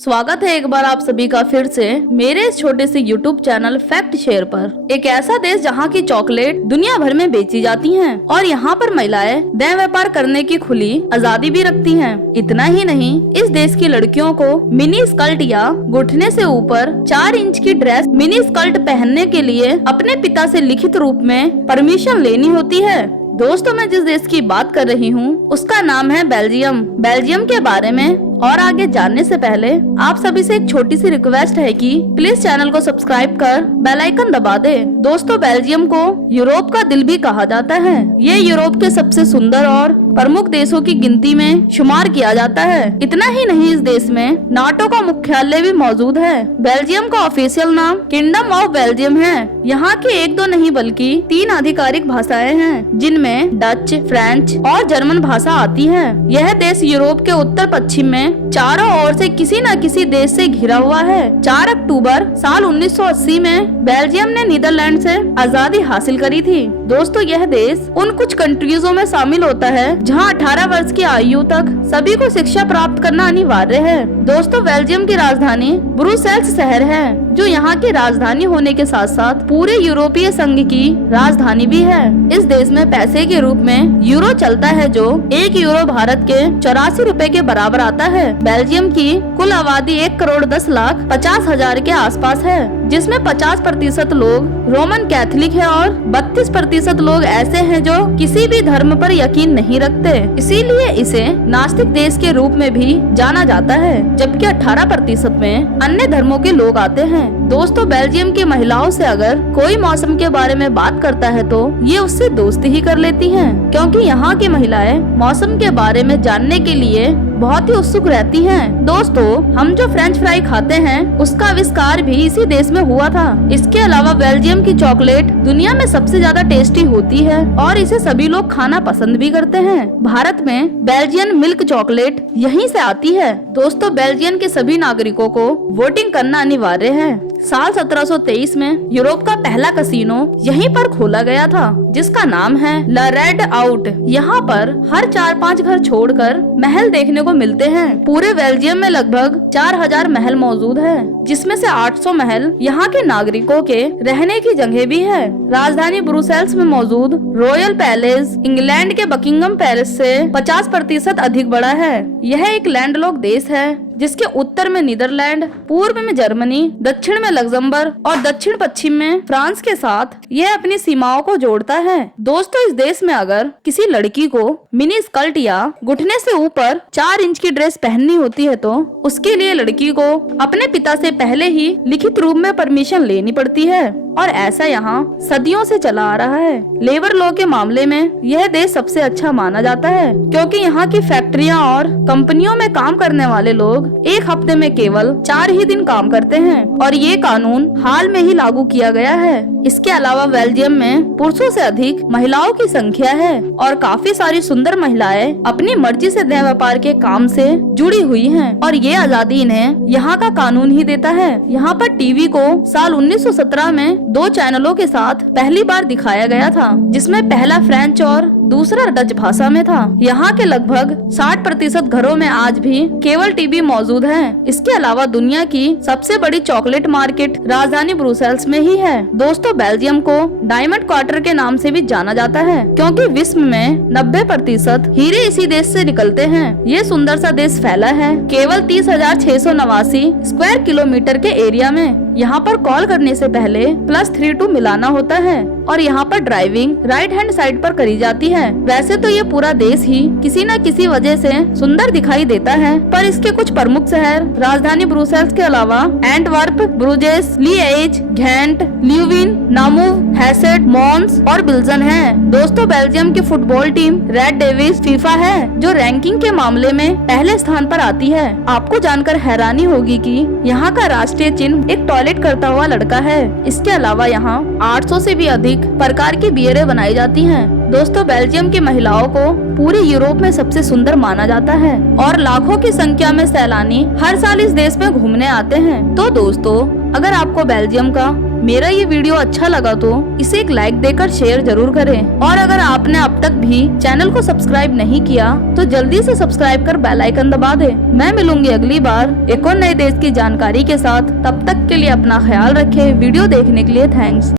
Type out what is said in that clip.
स्वागत है एक बार आप सभी का फिर से मेरे इस छोटे से YouTube चैनल फैक्ट शेयर पर। एक ऐसा देश जहाँ की चॉकलेट दुनिया भर में बेची जाती हैं और यहाँ पर महिलाएं देह व्यापार करने की खुली आजादी भी रखती हैं। इतना ही नहीं, इस देश की लड़कियों को मिनी स्कर्ट या घुटने से ऊपर 4 इंच की ड्रेस मिनी स्कर्ट पहनने के लिए अपने पिता से लिखित रूप में परमिशन लेनी होती है। दोस्तों, मैं जिस देश की बात कर रही हूँ उसका नाम है बेल्जियम। बेल्जियम के बारे में और आगे जानने से पहले आप सभी से एक छोटी सी रिक्वेस्ट है कि प्लीज चैनल को सब्सक्राइब कर बेल आइकन दबा दे। दोस्तों, बेल्जियम को यूरोप का दिल भी कहा जाता है। ये यूरोप के सबसे सुंदर और प्रमुख देशों की गिनती में शुमार किया जाता है। इतना ही नहीं, इस देश में नाटो का मुख्यालय भी मौजूद है। बेल्जियम का ऑफिशियल नाम किंगडम ऑफ बेल्जियम है। यहाँ की 1-2 नहीं बल्कि 3 आधिकारिक भाषाएं हैं, जिनमें डच, फ्रेंच और जर्मन भाषा आती है। यह देश यूरोप के उत्तर पश्चिम में चारों ओर से किसी न किसी देश से घिरा हुआ है। 4 अक्टूबर साल 1980 में बेल्जियम ने नीदरलैंड से आजादी हासिल करी थी। दोस्तों, यह देश उन कुछ कंट्रीजों में शामिल होता है जहां 18 वर्ष की आयु तक सभी को शिक्षा प्राप्त करना अनिवार्य है। दोस्तों, बेल्जियम की राजधानी ब्रुसेल्स शहर है, जो यहाँ की राजधानी होने के साथ साथ पूरे यूरोपीय संघ की राजधानी भी है। इस देश में पैसे के रूप में यूरो चलता है, जो 1 यूरो भारत के 84 रुपए के बराबर आता है। बेल्जियम की कुल आबादी 1,10,50,000 के आसपास है, जिसमें 50% लोग रोमन कैथोलिक है और 32% लोग ऐसे हैं जो किसी भी धर्म पर यकीन नहीं रखते। इसीलिए इसे नास्तिक देश के रूप में भी जाना जाता है, जबकि 18% में अन्य धर्मों के लोग आते हैं। दोस्तों, बेल्जियम की महिलाओं से अगर कोई मौसम के बारे में बात करता है तो ये उससे दोस्ती ही कर लेती हैं, क्योंकि यहाँ की महिलाएं मौसम के बारे में जानने के लिए बहुत ही उत्सुक रहती हैं। दोस्तों, हम जो फ्रेंच फ्राई खाते हैं उसका आविष्कार भी इसी देश में हुआ था। इसके अलावा बेल्जियम की चॉकलेट दुनिया में सबसे ज्यादा टेस्टी होती है और इसे सभी लोग खाना पसंद भी करते हैं। भारत में बेल्जियन मिल्क चॉकलेट यहीं से आती है। दोस्तों, बेल्जियम के सभी नागरिकों को वोटिंग करना अनिवार्य है। साल 1723 में यूरोप का पहला कसिनो यहीं पर खोला गया था, जिसका नाम है ला रेड आउट। यहाँ पर हर 4-5 घर छोड़कर महल देखने को मिलते हैं। पूरे बेल्जियम में लगभग 4000 महल मौजूद है, जिसमें से 800 महल यहाँ के नागरिकों के रहने की जगह भी है। राजधानी ब्रुसेल्स में मौजूद रॉयल पैलेस इंग्लैंड के बकिंगम पैलेस से 50% अधिक बड़ा है। यह एक लैंडलॉक देश है, जिसके उत्तर में नीदरलैंड, पूर्व में जर्मनी, दक्षिण में लग्जमबर्ग और दक्षिण पश्चिम में फ्रांस के साथ यह अपनी सीमाओं को जोड़ता है। दोस्तों, इस देश में अगर किसी लड़की को मिनी स्कर्ट या घुटने से ऊपर 4 इंच की ड्रेस पहननी होती है तो उसके लिए लड़की को अपने पिता से पहले ही लिखित रूप में परमिशन लेनी पड़ती है, और ऐसा यहाँ सदियों से चला आ रहा है। लेबर लॉ के मामले में यह देश सबसे अच्छा माना जाता है, क्योंकि यहाँ की फैक्ट्रियाँ और कंपनियों में काम करने वाले लोग एक हफ्ते में केवल 4 ही दिन काम करते हैं, और ये कानून हाल में ही लागू किया गया है। इसके अलावा बेल्जियम में पुरुषों से अधिक महिलाओं की संख्या है और काफी सारी सुंदर महिलाएं अपनी मर्जी से देह व्यापार के काम से जुड़ी हुई हैं, और ये आजादी इन्हें यहाँ का कानून ही देता है। यहाँ पर टीवी को साल 1917 में 2 चैनलों के साथ पहली बार दिखाया गया था, जिसमें पहला फ्रेंच और दूसरा डच भाषा में था। यहाँ के लगभग 60% घरों में आज भी केबल टीवी मौजूद है। इसके अलावा दुनिया की सबसे बड़ी चॉकलेट मार्केट राजधानी ब्रुसेल्स में ही है। दोस्तों, बेल्जियम को डायमंड क्वार्टर के नाम से भी जाना जाता है, क्योंकि विश्व में 90% हीरे इसी देश से निकलते हैं। ये सुंदर सा देश फैला है केवल 30,689 स्क्वायर किलोमीटर के एरिया में। यहाँ पर कॉल करने से पहले +32 मिलाना होता है, और यहाँ पर ड्राइविंग राइट हैंड साइड पर करी जाती है। वैसे तो ये पूरा देश ही किसी न किसी वजह से सुंदर दिखाई देता है, पर इसके कुछ प्रमुख शहर राजधानी ब्रुसेल्स के अलावा एंटवर्प, ब्रुजेस, लिएज, घेंट, ल्यूविन, नामुव, हेसेट, मॉन्स और बिल्जन हैं। दोस्तों, बेल्जियम की football team red Davis FIFA है, जो रैंकिंग के मामले में पहले स्थान पर आती है। आपको जानकर हैरानी होगी कि यहाँ का राष्ट्रीय चिन्ह एक टॉयलेट करता हुआ लड़का है। इसके अलावा यहाँ 800 से भी अधिक प्रकार की बियरें बनाई जाती हैं। दोस्तों, बेल्जियम की महिलाओं को पूरे यूरोप में सबसे सुंदर माना जाता है, और लाखों की संख्या में सैलानी हर साल इस देश में घूमने आते हैं। तो दोस्तों, अगर आपको बेल्जियम का मेरा ये वीडियो अच्छा लगा तो इसे एक लाइक देकर शेयर जरूर करें और अगर आपने अब तक भी चैनल को सब्सक्राइब नहीं किया तो जल्दी से सब्सक्राइब कर बेल आइकन दबा दे। मैं मिलूंगी अगली बार एक और नए देश की जानकारी के साथ। तब तक के लिए अपना ख्याल रखें। वीडियो देखने के लिए थैंक्स।